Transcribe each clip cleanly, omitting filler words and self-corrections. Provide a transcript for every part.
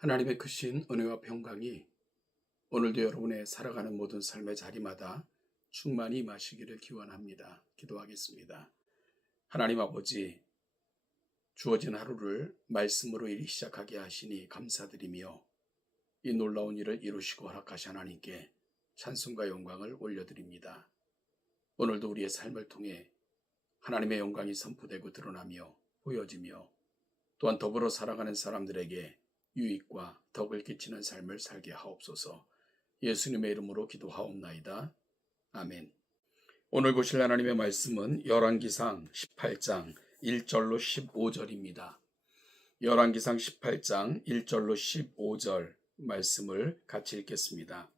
하나님의 크신 은혜와 평강이 오늘도 여러분의 살아가는 모든 삶의 자리마다 충만히 임하시기를 기원합니다. 기도하겠습니다. 하나님 아버지, 주어진 하루를 말씀으로 일이 시작하게 하시니 감사드리며 이 놀라운 일을 이루시고 허락하신 하나님께 찬송과 영광을 올려드립니다. 오늘도 우리의 삶을 통해 하나님의 영광이 선포되고 드러나며 보여지며 또한 더불어 살아가는 사람들에게 유익과 덕을 끼치는 삶을 살게 하옵소서. 예수님의 이름으로 기도하옵나이다. 아멘. 오늘 보실 하나님의 말씀은 열왕기상 18장 1절로 15절입니다. 열왕기상 18장 1절로 15절 말씀을 같이 읽겠습니다.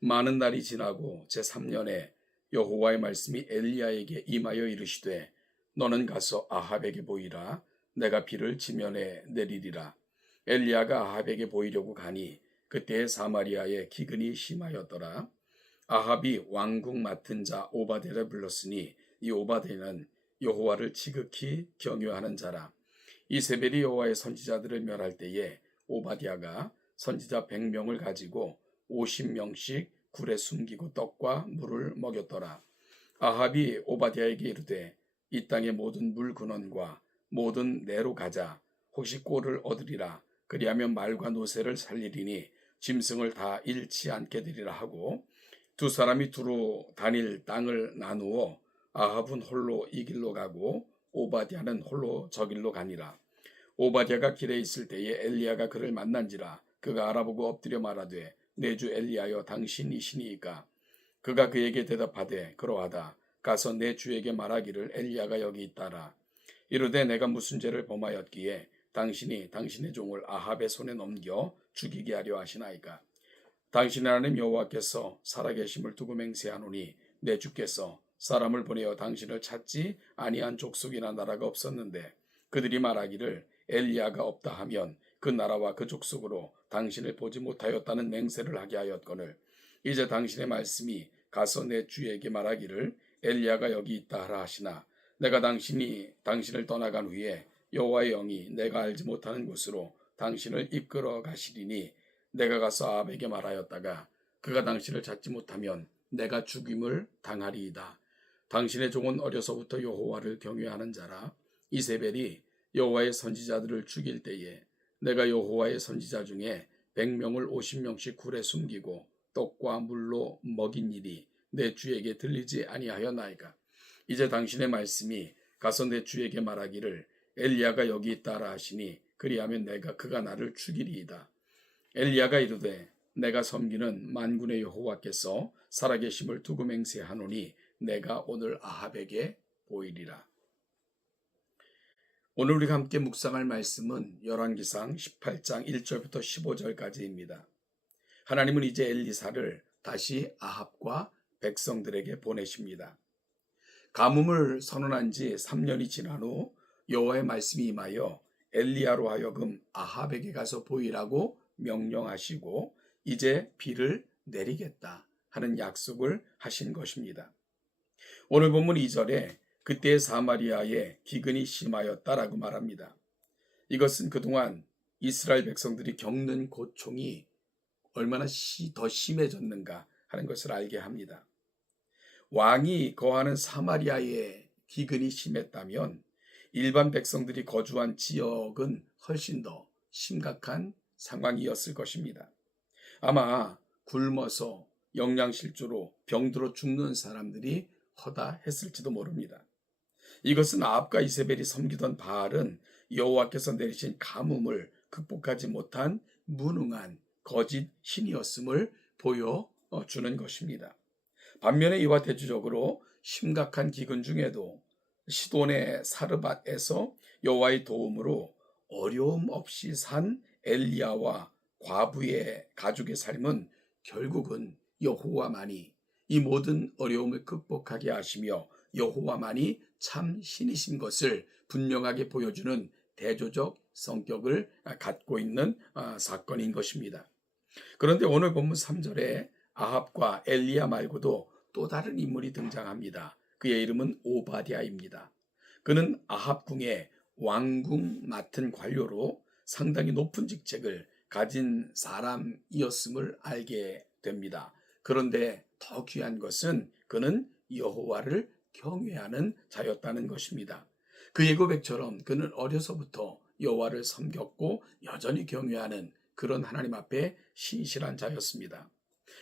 많은 날이 지나고 제3년에 여호와의 말씀이 엘리야에게 임하여 이르시되 너는 가서 아합에게 보이라. 내가 비를 지면에 내리리라. 엘리야가 아합에게 보이려고 가니 그때 사마리아에 기근이 심하였더라. 아합이 왕궁 맡은 자 오바댜를 불렀으니 이 오바댜는 여호와를 지극히 경유하는 자라. 이세벨이 여호와의 선지자들을 멸할 때에 오바댜가 선지자 100명을 가지고 50명씩 굴에 숨기고 떡과 물을 먹였더라. 아합이 오바댜에게 이르되 이 땅의 모든 물 근원과 모든 내로 가자. 혹시 꼴을 얻으리라. 그리하면 말과 노새를 살리리니 짐승을 다 잃지 않게 되리라 하고 두 사람이 두루 다닐 땅을 나누어 아합은 홀로 이 길로 가고 오바댜는 홀로 저 길로 가니라. 오바댜가 길에 있을 때에 엘리야가 그를 만난지라. 그가 알아보고 엎드려 말하되 내 주 엘리야여 당신이시니이까. 그가 그에게 대답하되 그러하다. 가서 내 주에게 말하기를 엘리야가 여기 있다라. 이르되 내가 무슨 죄를 범하였기에 당신이 당신의 종을 아합의 손에 넘겨 죽이게 하려 하시나이까. 당신의 하나님 여호와께서 살아계심을 두고 맹세하노니 내 주께서 사람을 보내어 당신을 찾지 아니한 족속이나 나라가 없었는데 그들이 말하기를 엘리야가 없다 하면 그 나라와 그 족속으로 당신을 보지 못하였다는 맹세를 하게 하였거늘 이제 당신의 말씀이 가서 내 주에게 말하기를 엘리야가 여기 있다 하라 하시나 내가 당신을 떠나간 후에 여호와의 영이 내가 알지 못하는 곳으로 당신을 이끌어 가시리니 내가 가서 아합에게 말하였다가 그가 당신을 찾지 못하면 내가 죽임을 당하리이다. 당신의 종은 어려서부터 여호와를 경외하는 자라. 이세벨이 여호와의 선지자들을 죽일 때에 내가 여호와의 선지자 중에 100명을 50명씩 굴에 숨기고 떡과 물로 먹인 일이 내 주에게 들리지 아니하였나이까. 이제 당신의 말씀이 가서 내 주에게 말하기를 엘리야가 여기 있다라 하시니 그리하면 그가 나를 죽이리이다. 엘리야가 이르되 내가 섬기는 만군의 여호와께서 살아계심을 두고 맹세하노니 내가 오늘 아합에게 보이리라. 오늘 우리가 함께 묵상할 말씀은 열왕기상 18장 1절부터 15절까지입니다. 하나님은 이제 엘리사를 다시 아합과 백성들에게 보내십니다. 가뭄을 선언한 지 3년이 지난 후 여호와의 말씀이 임하여 엘리야로 하여금 아합에게 가서 보이라고 명령하시고 이제 비를 내리겠다 하는 약속을 하신 것입니다. 오늘 본문 2절에 그때 사마리아에 기근이 심하였다라고 말합니다. 이것은 그동안 이스라엘 백성들이 겪는 고통이 얼마나 더 심해졌는가 하는 것을 알게 합니다. 왕이 거하는 사마리아에 기근이 심했다면 일반 백성들이 거주한 지역은 훨씬 더 심각한 상황이었을 것입니다. 아마 굶어서 영양실조로 병들어 죽는 사람들이 허다했을지도 모릅니다. 이것은 아합과 이세벨이 섬기던 바알은 여호와께서 내리신 가뭄을 극복하지 못한 무능한 거짓 신이었음을 보여주는 것입니다. 반면에 이와 대조적으로 심각한 기근 중에도 시돈의 사르밧에서 여호와의 도움으로 어려움 없이 산 엘리야와 과부의 가족의 삶은 결국은 여호와만이 이 모든 어려움을 극복하게 하시며 여호와만이 참 신이신 것을 분명하게 보여주는 대조적 성격을 갖고 있는 사건인 것입니다. 그런데 오늘 본문 3절에 아합과 엘리야 말고도 또 다른 인물이 등장합니다. 그의 이름은 오바댜입니다. 그는 아합 궁의 왕궁 맡은 관료로 상당히 높은 직책을 가진 사람이었음을 알게 됩니다. 그런데 더 귀한 것은 그는 여호와를 경외하는 자였다는 것입니다. 그 예고백처럼 그는 어려서부터 여호와를 섬겼고 여전히 경외하는 그런 하나님 앞에 신실한 자였습니다.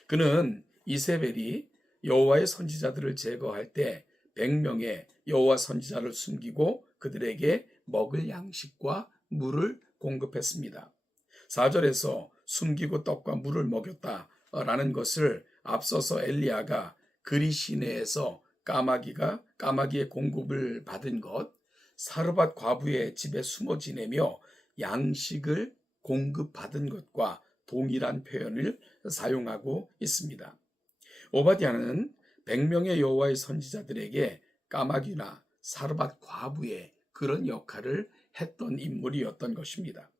그는 이세벨이 여호와의 선지자들을 제거할 때 100명의 여호와 선지자를 숨기고 그들에게 먹을 양식과 물을 공급했습니다. 4절에서 숨기고 떡과 물을 먹였다라는 것을 앞서서 엘리야가 그리 시내에서 까마귀의 공급을 받은 것, 사르밧 과부의 집에 숨어 지내며 양식을 공급받은 것과 동일한 표현을 사용하고 있습니다. 오바댜는 100명의 여호와의 선지자들에게 까마귀나 사르밧 과부의 그런 역할을 했던 인물이었던 것입니다.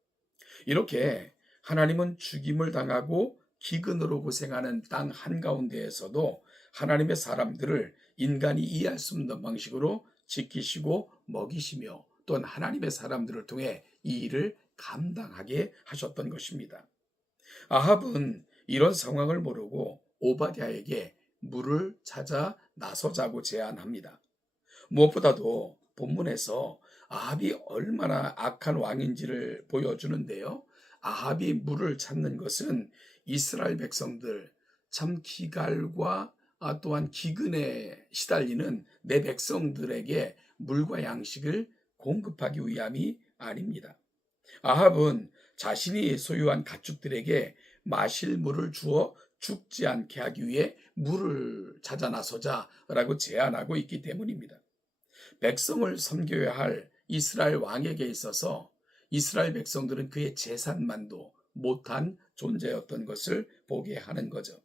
이렇게 하나님은 죽임을 당하고 기근으로 고생하는 땅 한가운데에서도 하나님의 사람들을 인간이 이해할 수 없는 방식으로 지키시고 먹이시며 또한 하나님의 사람들을 통해 이 일을 감당하게 하셨던 것입니다. 아합은 이런 상황을 모르고 오바댜에게 물을 찾아 나서자고 제안합니다. 무엇보다도 본문에서 아합이 얼마나 악한 왕인지를 보여주는데요. 아합이 물을 찾는 것은 이스라엘 백성들 참 기갈과 또한 기근에 시달리는 내 백성들에게 물과 양식을 공급하기 위함이 아닙니다. 아합은 자신이 소유한 가축들에게 마실 물을 주어 죽지 않게 하기 위해 물을 찾아 나서자라고 제안하고 있기 때문입니다. 백성을 섬겨야 할 이스라엘 왕에게 있어서 이스라엘 백성들은 그의 재산만도 못한 존재였던 것을 보게 하는 거죠.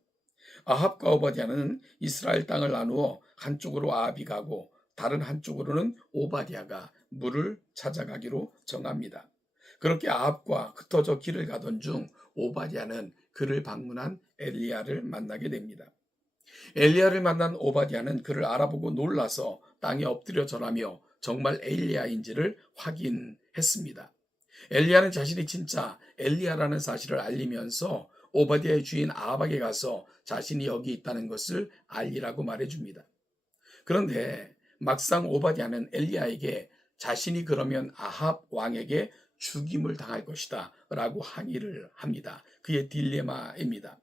아합과 오바댜는 이스라엘 땅을 나누어 한쪽으로 아합이 가고 다른 한쪽으로는 오바댜가 물을 찾아가기로 정합니다. 그렇게 아합과 흩어져 길을 가던 중 오바댜는 그를 방문한 엘리야를 만나게 됩니다. 엘리야를 만난 오바댜는 그를 알아보고 놀라서 땅에 엎드려 절하며 정말 엘리야인지를 확인했습니다. 엘리야는 자신이 진짜 엘리야라는 사실을 알리면서 오바댜의 주인 아합에게 가서 자신이 여기 있다는 것을 알리라고 말해줍니다. 그런데 막상 오바댜는 엘리야에게 자신이 그러면 아합 왕에게 죽임을 당할 것이다 라고 항의를 합니다. 그의 딜레마입니다.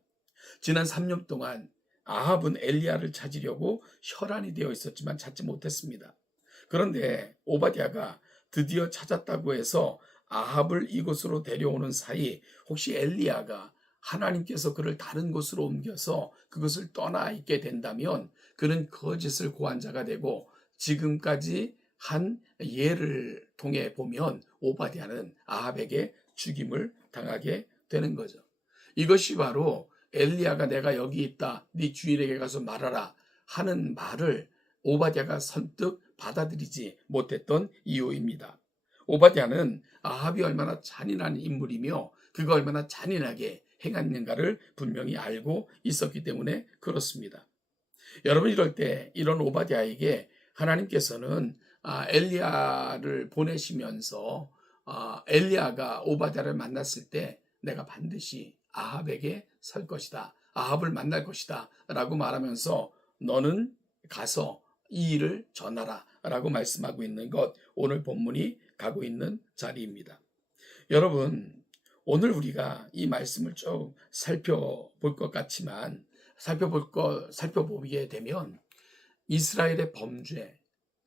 지난 3년 동안 아합은 엘리야를 찾으려고 혈안이 되어 있었지만 찾지 못했습니다. 그런데 오바댜가 드디어 찾았다고 해서 아합을 이곳으로 데려오는 사이 혹시 엘리야가 하나님께서 그를 다른 곳으로 옮겨서 그것을 떠나 있게 된다면 그는 거짓을 고한 자가 되고 지금까지 한 예를 통해 보면 오바댜는 아합에게 죽임을 당하게 되는 거죠. 이것이 바로 엘리야가 내가 여기 있다, 네 주인에게 가서 말하라 하는 말을 오바댜가 선뜻 받아들이지 못했던 이유입니다. 오바댜는 아합이 얼마나 잔인한 인물이며 그가 얼마나 잔인하게 행했는가를 분명히 알고 있었기 때문에 그렇습니다. 여러분 이럴 때 이런 오바댜에게 하나님께서는 엘리야를 보내시면서 엘리야가 오바댜를 만났을 때 내가 반드시 아합에게 설 것이다. 아합을 만날 것이다. 라고 말하면서 너는 가서 이 일을 전하라. 라고 말씀하고 있는 것 오늘 본문이 가고 있는 자리입니다. 여러분 오늘 우리가 이 말씀을 쭉 살펴볼 것 같지만 살펴보게 되면 이스라엘의 범죄,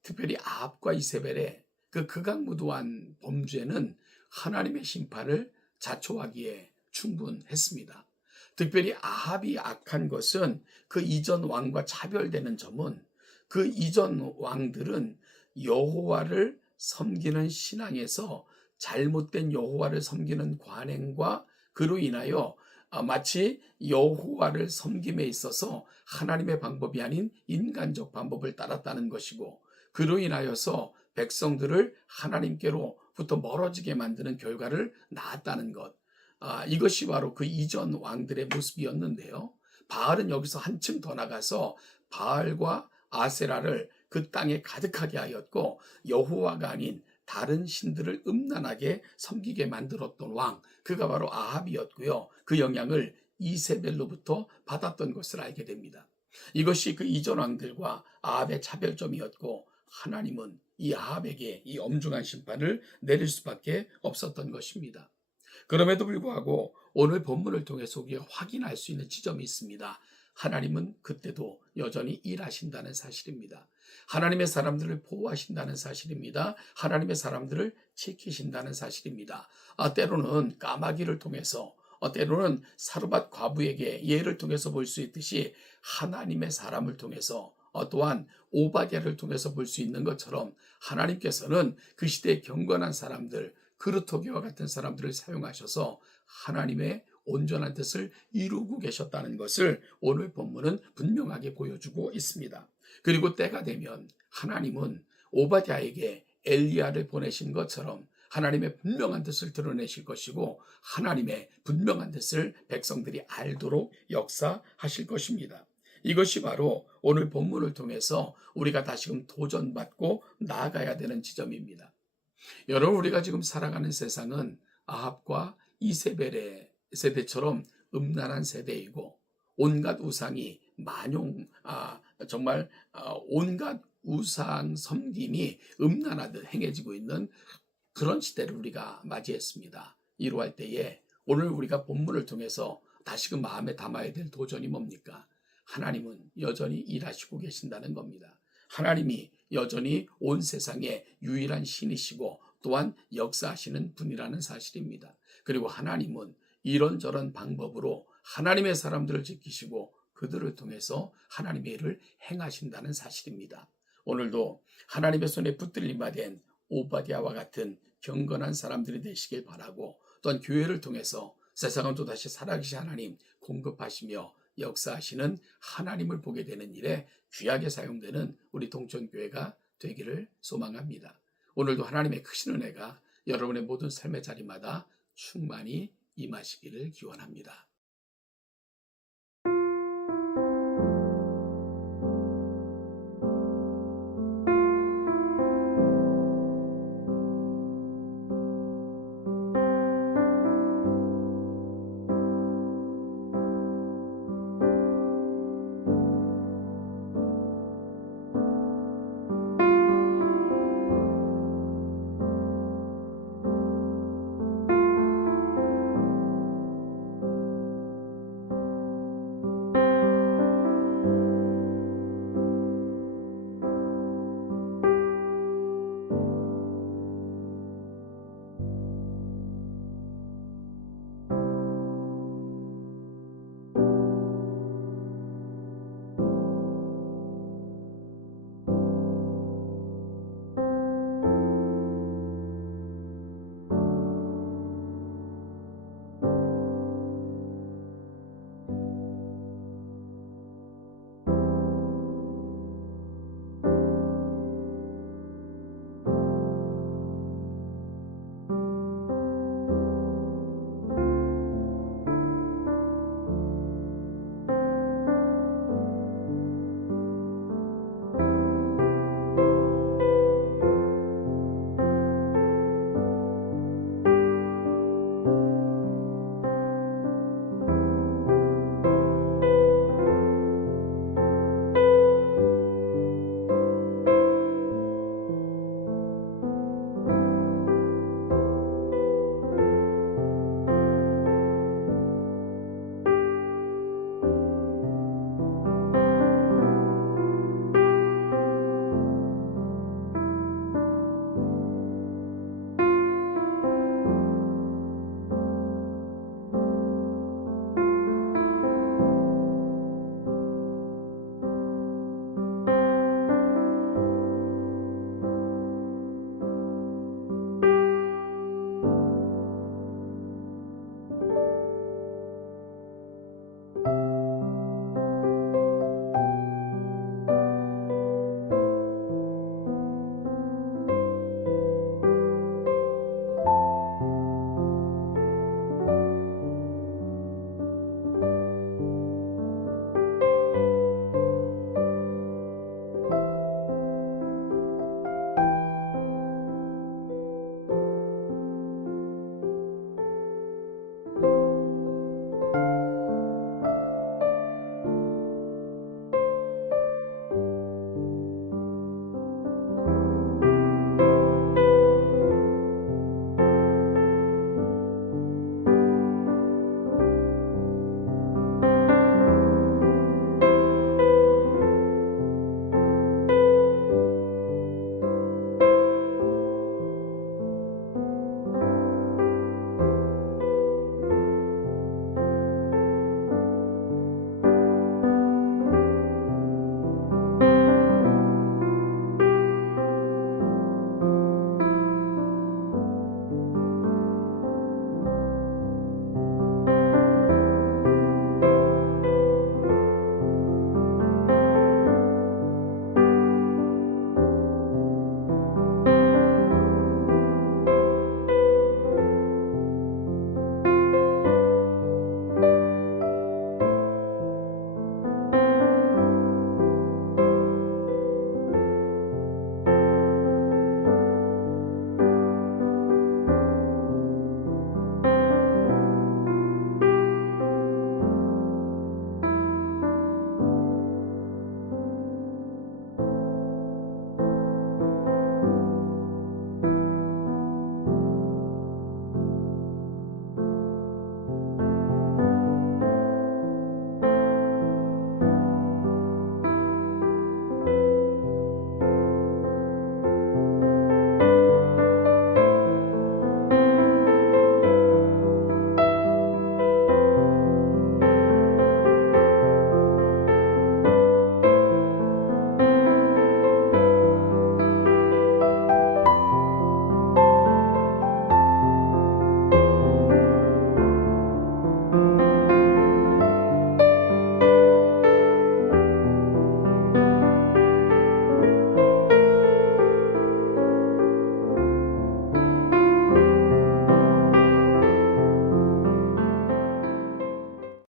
특별히 아합과 이세벨의 그 극악무도한 범죄는 하나님의 심판을 자초하기에 충분했습니다. 특별히 아합이 악한 것은 그 이전 왕과 차별되는 점은 그 이전 왕들은 여호와를 섬기는 신앙에서 잘못된 여호와를 섬기는 관행과 그로 인하여 마치 여호와를 섬김에 있어서 하나님의 방법이 아닌 인간적 방법을 따랐다는 것이고 그로 인하여서 백성들을 하나님께로부터 멀어지게 만드는 결과를 낳았다는 것. 이것이 바로 그 이전 왕들의 모습이었는데요. 바알은 여기서 한층 더 나가서 바알과 아세라를 그 땅에 가득하게 하였고 여호와가 아닌 다른 신들을 음란하게 섬기게 만들었던 왕, 그가 바로 아합이었고요. 그 영향을 이세벨로부터 받았던 것을 알게 됩니다. 이것이 그 이전 왕들과 아합의 차별점이었고, 하나님은 이 아합에게 이 엄중한 심판을 내릴 수밖에 없었던 것입니다. 그럼에도 불구하고 오늘 본문을 통해서 우리가 확인할 수 있는 지점이 있습니다. 하나님은 그때도 여전히 일하신다는 사실입니다. 하나님의 사람들을 보호하신다는 사실입니다. 하나님의 사람들을 지키신다는 사실입니다. 때로는 까마귀를 통해서, 때로는 사르밧 과부에게 예를 통해서 볼 수 있듯이 하나님의 사람을 통해서, 또한 오바댜를 통해서 볼 수 있는 것처럼 하나님께서는 그 시대의 경건한 사람들, 그루터기와 같은 사람들을 사용하셔서 하나님의 온전한 뜻을 이루고 계셨다는 것을 오늘 본문은 분명하게 보여주고 있습니다. 그리고 때가 되면 하나님은 오바댜에게 엘리야를 보내신 것처럼 하나님의 분명한 뜻을 드러내실 것이고, 하나님의 분명한 뜻을 백성들이 알도록 역사하실 것입니다. 이것이 바로 오늘 본문을 통해서 우리가 다시금 도전받고 나아가야 되는 지점입니다. 여러분, 우리가 지금 살아가는 세상은 아합과 이세벨의 세대처럼 음란한 세대이고, 온갖 우상이 정말 온갖 우상 섬김이 음란하듯 행해지고 있는 그런 시대를 우리가 맞이했습니다. 이러할 때에 오늘 우리가 본문을 통해서 다시금 마음에 담아야 될 도전이 뭡니까? 하나님은 여전히 일하시고 계신다는 겁니다. 하나님이 여전히 온 세상의 유일한 신이시고 또한 역사하시는 분이라는 사실입니다. 그리고 하나님은 이런저런 방법으로 하나님의 사람들을 지키시고 그들을 통해서 하나님의 일을 행하신다는 사실입니다. 오늘도 하나님의 손에 붙들림 받은 오바댜와 같은 경건한 사람들이 되시길 바라고, 또한 교회를 통해서 세상은 또다시 살아계신 하나님 공급하시며 역사하시는 하나님을 보게 되는 일에 귀하게 사용되는 우리 동천교회가 되기를 소망합니다. 오늘도 하나님의 크신 은혜가 여러분의 모든 삶의 자리마다 충만히 임하시기를 기원합니다.